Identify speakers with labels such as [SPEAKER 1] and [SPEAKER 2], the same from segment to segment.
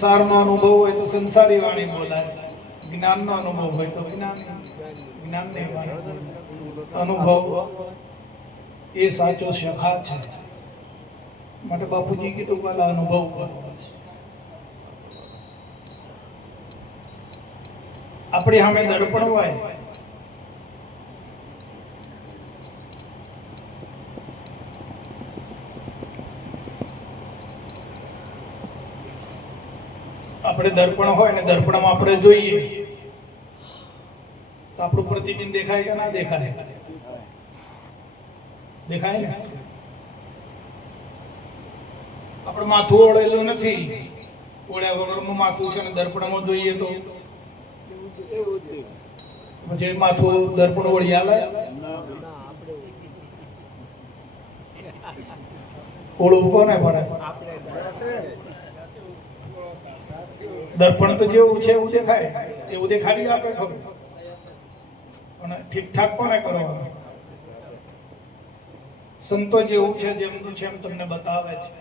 [SPEAKER 1] સંસારનો અનુભવ હોય તો સંસારી વાણી બોલાય. જ્ઞાનનો અનુભવ હોય તો. અનુભવ એ સાચો શખા છે. માટે બાપુજી કીધું પેલા અનુભવ કરો. આપણી સામે દર્પણ હોય. આપણે દર્પણ હોય ને દર્પણમાં આપણે જોઈએ. તો આપણું પ્રતિબિંબ દેખાય કે ના દેખાય? દેખાય ને? આપણે માથું ઓળેલું નથી. ઓળ્યા વગરનું માથું છે ને દર્પણમાં જોઈએ તો. પછી માથું દર્પણ ઓળી આવે ઓળવું કોને પડે દર્પણ તો જેવું છે, એવું દેખાય. એવું દેખાડી આપે ખરું. અને ઠીકઠાક કોને કરવાનું? સંતો જેવું છે, જેમનું છે એમ તમને બતાવે છે.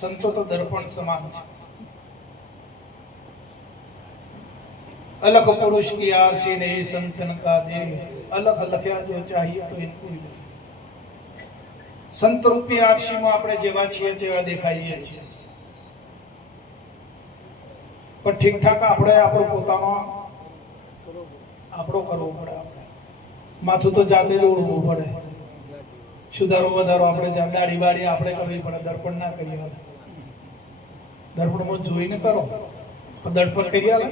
[SPEAKER 1] સંતો તો દર્પણ સમાન છે. अलग पुरुष की आर से रहे संतन का दे अलग लख्या जो चाहिए तो इनको ही संत રૂપી આરશીમાં આપણે જેવા છીએ, તેવા દેખાઈએ છીએ. પણ ઠીક ઠાક આપણે આપણો પોતાનો આપણો કરવો પડે આપણે. માથું તો જાતે જ ઓળવું પડે. સુધારો વધારો આપણે દાડી બાડી આપણે કરવી પડે, દર્પણ ના કરીએ દર્પણમાં જોઈને કરો. પણ દર્પણ કરી આલે.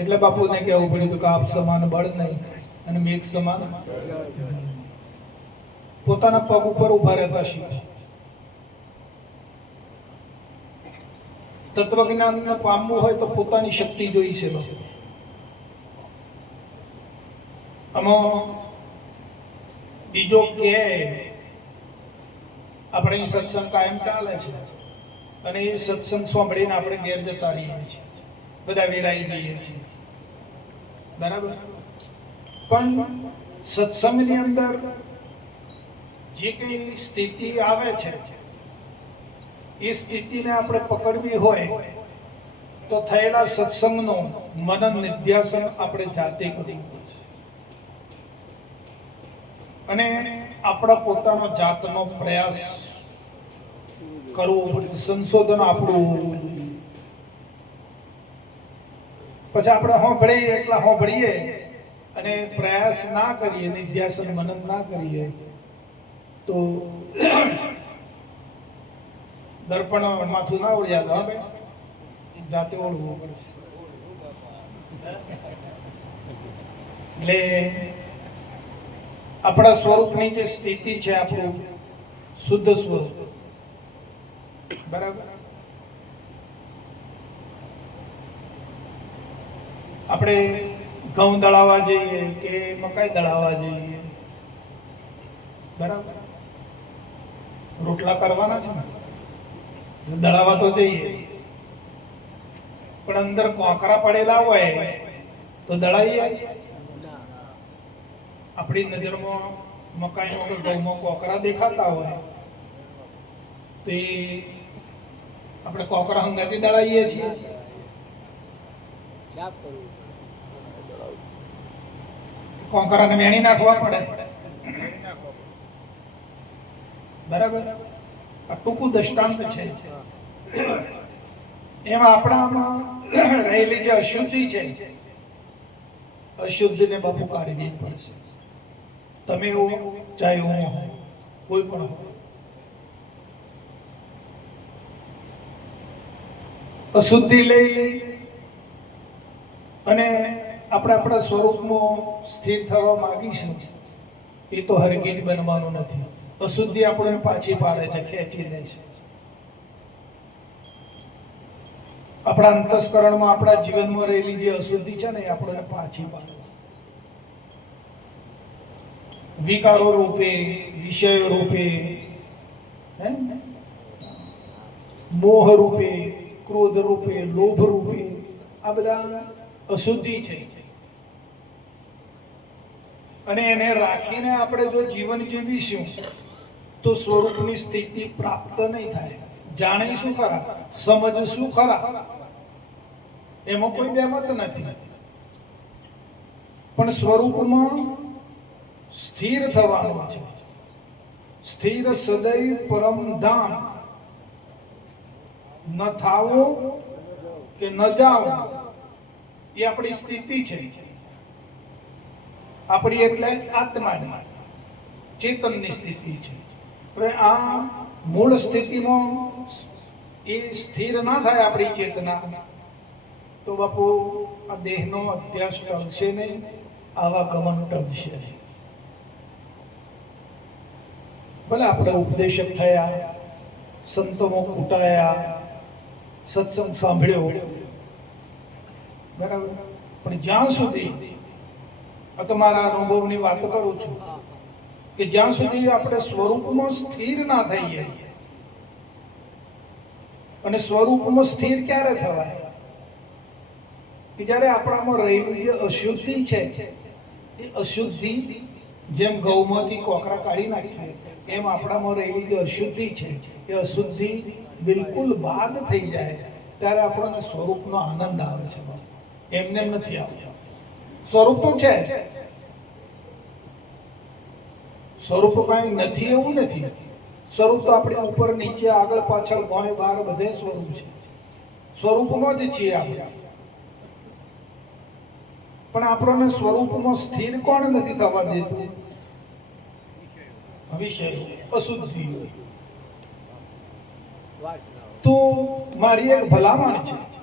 [SPEAKER 1] એટલે બાપુને કહેવું પડ્યું હતું કે આપ સમાન બળ નહીં અને મેઘ સમાન પોતાના પગ ઉપર ઊભા રહેતા શીખો. તત્વજ્ઞાનને પામવું હોય તો પોતાની શક્તિ જોઈ છે બીજો કે આપણે સત્સંગ કાયમ ચાલે છે અને એ સત્સંગ સાંભળીને આપણે ઘેર જતા રહીએ છીએ. બધા વેરાઈ જઈએ છીએ. બરાબર? પણ સત્સંગની અંદર જે કઈ સ્થિતિ આવે છે એ સ્થિતિને આપણે પકડવી હોય તો થયેલા સત્સંગનું મનન નિધ્યાસન આપણે જાતે કરવું પડશે અને આપણા પોતાનો જાતનો પ્રયાસ કરવો પડશે સંશોધન આપણું પછી આપણે હોંભળીએ એટલા હોંભળીએ અને પ્રયાસ ના કરીએ નિધ્યાસન મનન ના કરીએ તો દર્પણ માથું ના ઓળ્યા હવે જાતે ઓળવું પડશે. એટલે આપણા સ્વરૂપની જે સ્થિતિ છે આપણું, શુદ્ધ સ્વરૂપ. બરાબર? આપણે ઘઉં દળાવવા જઈએ કે મકાઈ દળાવવા જઈએ? બરાબર? રોટલા કરવાના છે ને? દળાવવા તો જઈએ. પણ અંદર કોકરા પડેલા હોય તો દળાઈએ આપણી નજરમાં મકાઈમાં કે ઘઉંમાં કોકરા દેખાતા હોય તો એ આપણે કોકરા હંગાથી દળાઈએ છીએ. કોંકરાને વેણી નાખવા પડે. બરાબર? આ ટૂંકું દ્રષ્ટાંત છે. એમાં આપણામાં રહેલી જે અશુદ્ધિ છે, અશુદ્ધિને બાપુ કાઢી દેવી પડશે. તમે હો ચાહે હું કોઈ પણ અશુદ્ધિ લઈ અને આપણે આપણા સ્વરૂપમાં સ્થિર થવા માંગીશું, એ તો હરગીજ બનવાનું નથી. અશુદ્ધિ આપણે પાછી પાડે છે, ખેંચી લે છે. આપણા અંતસ્કરણમાં, આપણા જીવનમાં રહેલી જે અશુદ્ધિ છે ને એ પાછી પાડે વિકારો રૂપે, વિષયો રૂપે? મોહ રૂપે, ક્રોધ રૂપે, લોભ રૂપે, આ બધા અશુદ્ધિ છે. અને એને રાખીને આપણે જો જીવન જીવીશું તો સ્વરૂપની સ્થિતિ પ્રાપ્ત નહીં થાય. જાણે શું ખરા? સમજ શું ખરા? એમાં કોઈ બે મત નથી. પણ સ્વરૂપમાં સ્થિર થવાનું છે. સ્થિર સદૈવ પરમ ધામ ન થાવો કે ન જાઓ, એ આપણી સ્થિતિ છે. આપણી એટલે આત્માની, ચેતનની સ્થિતિ છે. હવે આ મૂળ સ્થિતિમાં એ સ્થિર ના થાય આપણી ચેતના. તો બાપુ, આ દેહનો અધ્યાસ ટળશે નહીં, આવા ગમન ટળશે ભલે આપણે ઉપદેશક થયા, સંતોમાં કૂટાયા, સત્સંગ સાંભળ્યો. બરાબર? પણ જ્યાં સુધી આ તો મારા અનુભવની વાત કરું છું કે જ્યાં સુધી આપણે સ્વરૂપમાં સ્થિર ના થઈએ અને સ્વરૂપમાં સ્થિર ક્યારે થવાય? કે જ્યારે આપણામાં રહેલું જે અશુદ્ધિ છે, એ અશુદ્ધિ જેમ ગૌમાંથી કોકરા કાઢી નાખી એમ આપણામાં રહેલી જે અશુદ્ધિ છે, એ અશુદ્ધિ બિલકુલ બાદ થઈ જાય, ત્યારે આપણને સ્વરૂપનો આનંદ આવે છે. એમને એમ નથી આવતો. સ્વરૂપ તો છે સ્વરૂપ કાંઈ નથી એવું નથી. સ્વરૂપ તો આપણે ઉપર, નીચે, આગળ, પાછળ, ભોય બહાર બધે સ્વરૂપ છે. સ્વરૂપમાં જ છીએ આપણે. પણ આપણને સ્વરૂપમાં સ્થિર કોણ નથી થવા દેતું? વિષય અશુદ્ધિ તો મારી એક ભલામણ છે.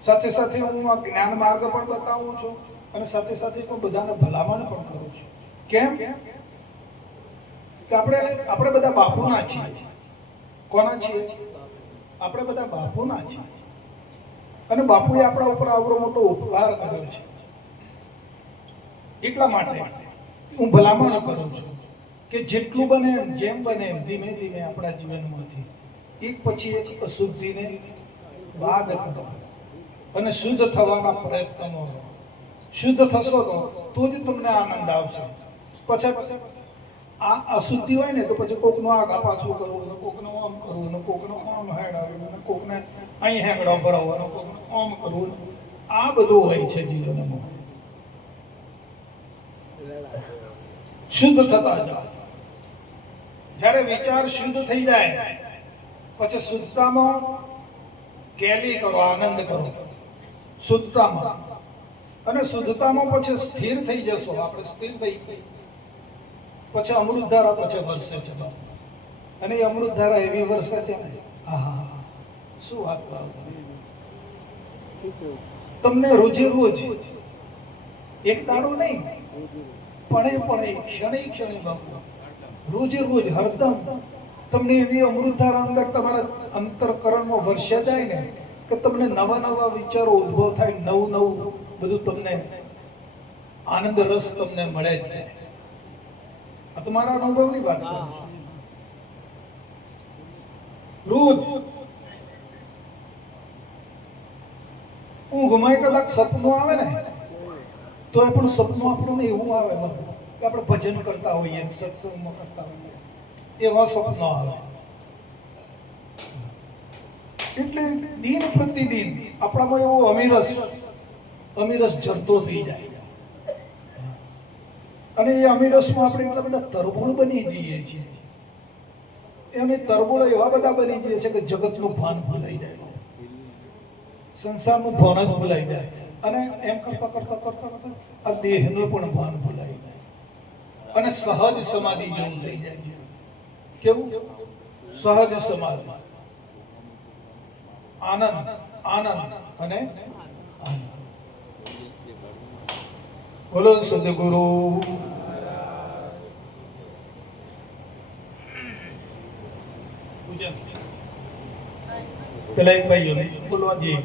[SPEAKER 1] સાથે સાથે હું આ જ્ઞાન માર્ગ પણ બતાવું છું. અને સાથે સાથે હું બધાને ભલામણ પણ કરું છું. કેમ? કે આપણે આપણે બધા બાપુના છીએ. કોના છીએ? આપણે બધા બાપુના છીએ. અને બાપુએ આપણા ઉપર આવડો મોટો ઉપકાર કર્યો છે. એટલા માટે હું ભલામણ કરું છું કે જેટલું બને એમ, જેમ બને એમ, ધીમે ધીમે આપણા જીવનમાંથી એક પછી એક અશુદ્ધિને બાદ કરો અને શુદ્ધ થવાના પ્રયત્નો કરો. શુદ્ધ થશો તો તો જ તમને આનંદ આવશે. પછી આ અશુદ્ધિ હોય ને તો પછી કોકનો આગા પાછું કરવું, ને કોકનો આમ કરવું, ને કોકનો આમ હેડાવવું ને કોકને અહીં હેંગડો ભરાવવાનો કોકનો આમ કરવું. આ બધું હોય છે જીવનમાં. શુદ્ધ થતા જાઓ. જ્યારે વિચાર શુદ્ધ થઈ જાય, પછી શુદ્ધતામાં કેલી કરો, આનંદ કરો. શુદ્ધતામાં. અને શુદ્ધતામાં પછી સ્થિર થઈ જશો. આપણે સ્થિર થઈ પછી અમૃત ધારા પછી વરસે છે અને એ અમૃત ધારા એવી વરસે છે ને. આહા. શું વાત. તમને રોજે રોજ એક દાડો નહીં, પણે પણે, ક્ષણે ક્ષણે બાપુ. રોજે રોજ હરદમ તમને એવી અમૃતધારા અંદર તમારા અંતરકરણમાં વર્ષા જાય ને, કે તમને નવા નવા વિચારો ઉદ્ભવ થાય, નવું નવું. બધું તમને આનંદ રસ તમને મળે જ નહીં આ તો મારા અનુભવની વાત રોજ ઊંઘમાં કદાચ સપનું આવે ને તો એ પણ સપનું આપણને એવું આવે કે આપણે ભજન કરતા હોઈએ, સત્સંગમાં કરતા હોઈએ, એવા સપનો આવે. એટલે દિન પ્રતિદિન આપણામાં એવો અમીરસ અમીરસ જરતો થઈ જાય. અને એ અમીરસમાં આપણે એટલા બધા તરબોળ બની જઈએ છીએ. એમની તરબોળ એવા બધા બની જઈએ છે કે જગતનું ભાન ભૂલાઈ જાય. સંસારનું ભાન જ ભૂલાઈ જાય. અને એમ કરતા કરતા કરતા કરતા આ દેહનું પણ ભાન ભૂલાઈ જાય. અને સહજ સમાધિ જેવું થઈ જાય છે. કેવું? સહજ સમાધિ. આનંદ આનંદ અને આનંદ બોલો સદગુરુ પેલા એક ભાઈઓ બોલવા જઈએ?